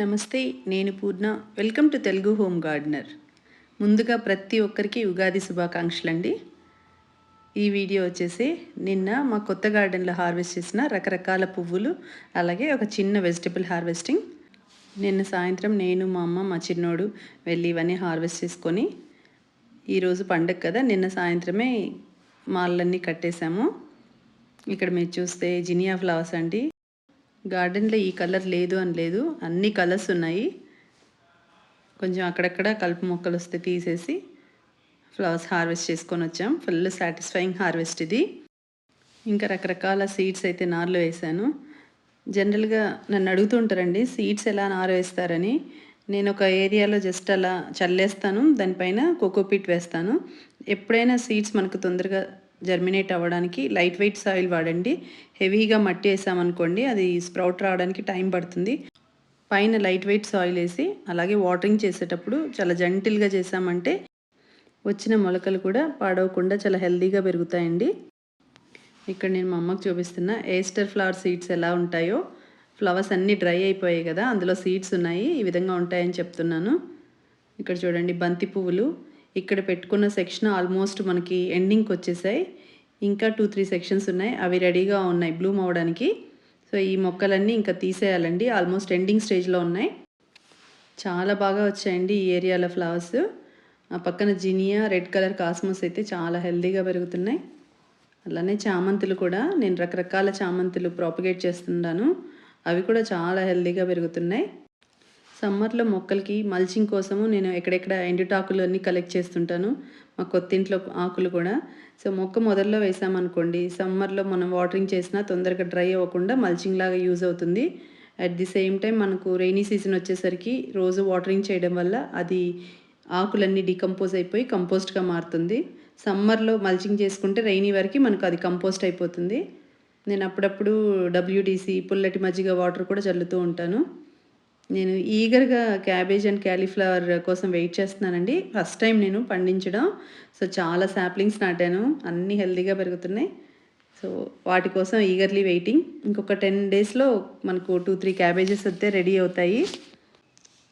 నమస్తే, నేను Purna. Welcome to Telugu home gardener. ముందుగా ప్రతి ఒక్కరికి ఉగాది శుభాకాంక్షలండి. ఈ వీడియో వచ్చేసి నిన్న మా కొత్త గార్డెన్లో హార్వెస్ట్ చేసిన రకరకాల పువ్వులు, అలాగే ఒక చిన్న వెజిటబుల్ హార్వెస్టింగ్. నిన్న సాయంత్రం నేను, మా అమ్మ, మా చిన్నోడు వెళ్ళి ఇవన్నీ హార్వెస్ట్ చేసుకొని, ఈరోజు పండగ కదా, నిన్న సాయంత్రమే మాలన్నీ కట్టేశాము. ఇక్కడ మీరు చూస్తే జినియా ఫ్లవర్స్ అండి. గార్డెన్లో ఈ కలర్ లేదు అని లేదు, అన్ని కలర్స్ ఉన్నాయి. కొంచెం అక్కడక్కడ కలుపు మొక్కలు వస్తే తీసేసి ఫ్లవర్స్ హార్వెస్ట్ చేసుకొని వచ్చాం. ఫుల్ సాటిస్ఫైయింగ్ హార్వెస్ట్ ఇది. ఇంకా రకరకాల సీడ్స్ అయితే నారులో వేసాను. జనరల్గా నన్ను అడుగుతుంటారండి సీడ్స్ ఎలా నారు వేస్తారని. నేను ఒక ఏరియాలో జస్ట్ అలా చల్లేస్తాను, దానిపైన కోకోపీట్ వేస్తాను. ఎప్పుడైనా సీడ్స్ మనకు తొందరగా జర్మినేట్ అవ్వడానికి లైట్ వెయిట్ సాయిల్ వాడండి. హెవీగా మట్టి వేసామనుకోండి, అది స్ప్రౌట్ రావడానికి టైం పడుతుంది. పైన లైట్ వెయిట్ సాయిల్ వేసి, అలాగే వాటరింగ్ చేసేటప్పుడు చాలా జెంటిల్గా చేసామంటే వచ్చిన మొలకలు కూడా పాడవకుండా చాలా హెల్తీగా పెరుగుతాయండి. ఇక్కడ నేను మా అమ్మకు చూపిస్తున్న ఏస్టర్ ఫ్లవర్ సీడ్స్ ఎలా ఉంటాయో. ఫ్లవర్స్ అన్నీ డ్రై అయిపోయాయి కదా, అందులో సీడ్స్ ఉన్నాయి, ఈ విధంగా ఉంటాయని చెప్తున్నాను. ఇక్కడ చూడండి బంతి పువ్వులు. ఇక్కడ పెట్టుకున్న సెక్షన్ ఆల్మోస్ట్ మనకి ఎండింగ్కి వచ్చేసాయి. ఇంకా 2-3 సెక్షన్స్ ఉన్నాయి, అవి రెడీగా ఉన్నాయి బ్లూమ్ అవ్వడానికి. సో ఈ మొక్కలన్నీ ఇంకా తీసేయాలండి, ఆల్మోస్ట్ ఎండింగ్ స్టేజ్లో ఉన్నాయి. చాలా బాగా వచ్చాయండి ఈ ఏరియాలో ఫ్లవర్స్. ఆ పక్కన జినియా, రెడ్ కలర్ కాస్మోస్ అయితే చాలా హెల్తీగా పెరుగుతున్నాయి. అలానే చామంతులు కూడా, నేను రకరకాల చామంతులు ప్రాపగేట్ చేస్తున్నాను, అవి కూడా చాలా హెల్తీగా పెరుగుతున్నాయి. సమ్మర్లో మొక్కలకి మల్చింగ్ కోసము నేను ఎక్కడెక్కడ ఎండుటాకులు అన్నీ కలెక్ట్ చేస్తుంటాను, మా కొత్తింట్లో ఆకులు కూడా. సో మొక్క మొదల్లో వేసామనుకోండి, సమ్మర్లో మనం వాటరింగ్ చేసినా తొందరగా డ్రై అవ్వకుండా మల్చింగ్ లాగా యూజ్ అవుతుంది. అట్ ది సేమ్ టైం మనకు రెయినీ సీజన్ వచ్చేసరికి రోజు వాటరింగ్ చేయడం వల్ల అది ఆకులన్నీ డికంపోజ్ అయిపోయి కంపోస్ట్గా మారుతుంది. సమ్మర్లో మల్చింగ్ చేసుకుంటే రెయినీ వరకు మనకు అది కంపోస్ట్ అయిపోతుంది. నేను అప్పుడప్పుడు WDC పుల్లటి మజ్జిగ వాటర్ కూడా చల్లుతూ ఉంటాను. నేను ఈగర్గా క్యాబేజ్ అండ్ క్యాలీఫ్లవర్ కోసం వెయిట్ చేస్తున్నానండి. ఫస్ట్ టైం నేను పండించడం. సో చాలా శాప్లింగ్స్ నాటాను, అన్నీ హెల్తీగా పెరుగుతున్నాయి. సో వాటి కోసం ఈగర్లీ వెయిటింగ్. ఇంకొక 10 డేస్లో మనకు 2-3 క్యాబేజెస్ అయితే రెడీ అవుతాయి.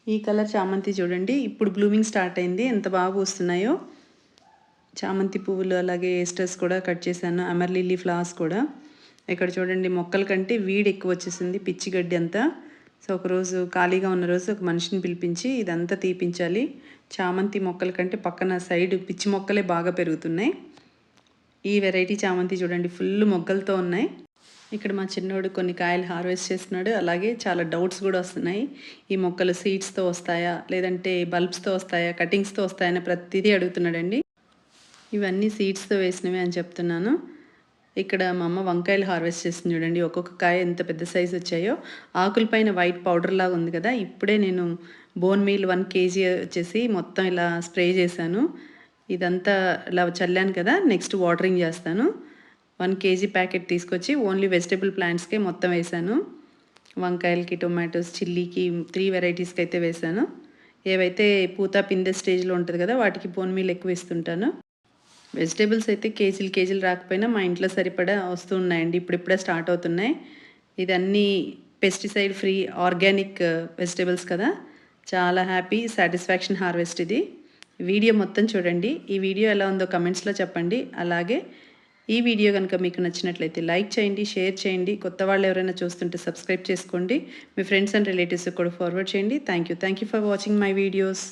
ఈ కలర్ చామంతి చూడండి, ఇప్పుడు బ్లూమింగ్ స్టార్ట్ అయింది, ఎంత బాగా వస్తున్నాయో. చామంతి పువ్వులు అలాగే ఏస్టర్స్ కూడా కట్ చేశాను, అమర్ లిల్లీ ఫ్లవర్స్ కూడా. ఇక్కడ చూడండి మొక్కల కంటే వీడ్ ఎక్కువ వచ్చేసింది, పిచ్చి గడ్డి అంతా. సో ఒకరోజు ఖాళీగా ఉన్న రోజు ఒక మనిషిని పిలిపించి ఇదంతా తీపించాలి. చామంతి మొక్కల కంటే పక్కన సైడ్ పిచ్చి మొక్కలే బాగా పెరుగుతున్నాయి. ఈ వెరైటీ చామంతి చూడండి ఫుల్ మొగ్గలతో ఉన్నాయి. ఇక్కడ మా చిన్నోడు కొన్ని కాయలు హార్వెస్ట్ చేస్తున్నాడు, అలాగే చాలా డౌట్స్ కూడా వస్తున్నాయి. ఈ మొక్కలు సీడ్స్తో వస్తాయా, లేదంటే బల్బ్స్తో వస్తాయా, కటింగ్స్తో వస్తాయని ప్రతిదీ అడుగుతున్నాడండి. ఇవన్నీ సీడ్స్తో వేసినవి అని చెప్తున్నాను. ఇక్కడ మా అమ్మ వంకాయలు హార్వెస్ట్ చేస్తుంది చూడండి, ఒక్కొక్క కాయ ఎంత పెద్ద సైజు వచ్చాయో. ఆకులపైన వైట్ పౌడర్ లాగా ఉంది కదా, ఇప్పుడే నేను బోన్ మీల్ 1 kg వచ్చేసి మొత్తం ఇలా స్ప్రే చేశాను. ఇదంతా ఇలా చల్లాను కదా, నెక్స్ట్ వాటరింగ్ చేస్తాను. 1 kg ప్యాకెట్ తీసుకొచ్చి ఓన్లీ వెజిటబుల్ ప్లాంట్స్కే మొత్తం వేశాను. వంకాయలకి, టొమాటోస్, చిల్లీకి 3 వెరైటీస్కి అయితే వేశాను. ఏవైతే పూత పిందె స్టేజ్లో ఉంటుంది కదా, వాటికి బోన్ మీల్ ఎక్కువ ఇస్తుంటాను. వెజిటేబుల్స్ అయితే కేజీలు రాకపోయినా మా ఇంట్లో సరిపడా వస్తూ ఉన్నాయండి, ఇప్పుడిప్పుడే స్టార్ట్ అవుతున్నాయి. ఇదన్నీ పెస్టిసైడ్ ఫ్రీ ఆర్గానిక్ వెజిటేబుల్స్ కదా, చాలా హ్యాపీ సాటిస్ఫాక్షన్ హార్వెస్ట్ ఇది. వీడియో మొత్తం చూడండి, ఈ వీడియో ఎలా ఉందో కమెంట్స్లో చెప్పండి. అలాగే ఈ వీడియో కనుక మీకు నచ్చినట్లయితే లైక్ చేయండి, షేర్ చేయండి. కొత్త వాళ్ళు ఎవరైనా చూస్తుంటే సబ్స్క్రైబ్ చేసుకోండి. మీ ఫ్రెండ్స్ అండ్ రిలేటివ్స్కి కూడా ఫార్వర్డ్ చేయండి. Thank you for watching my videos.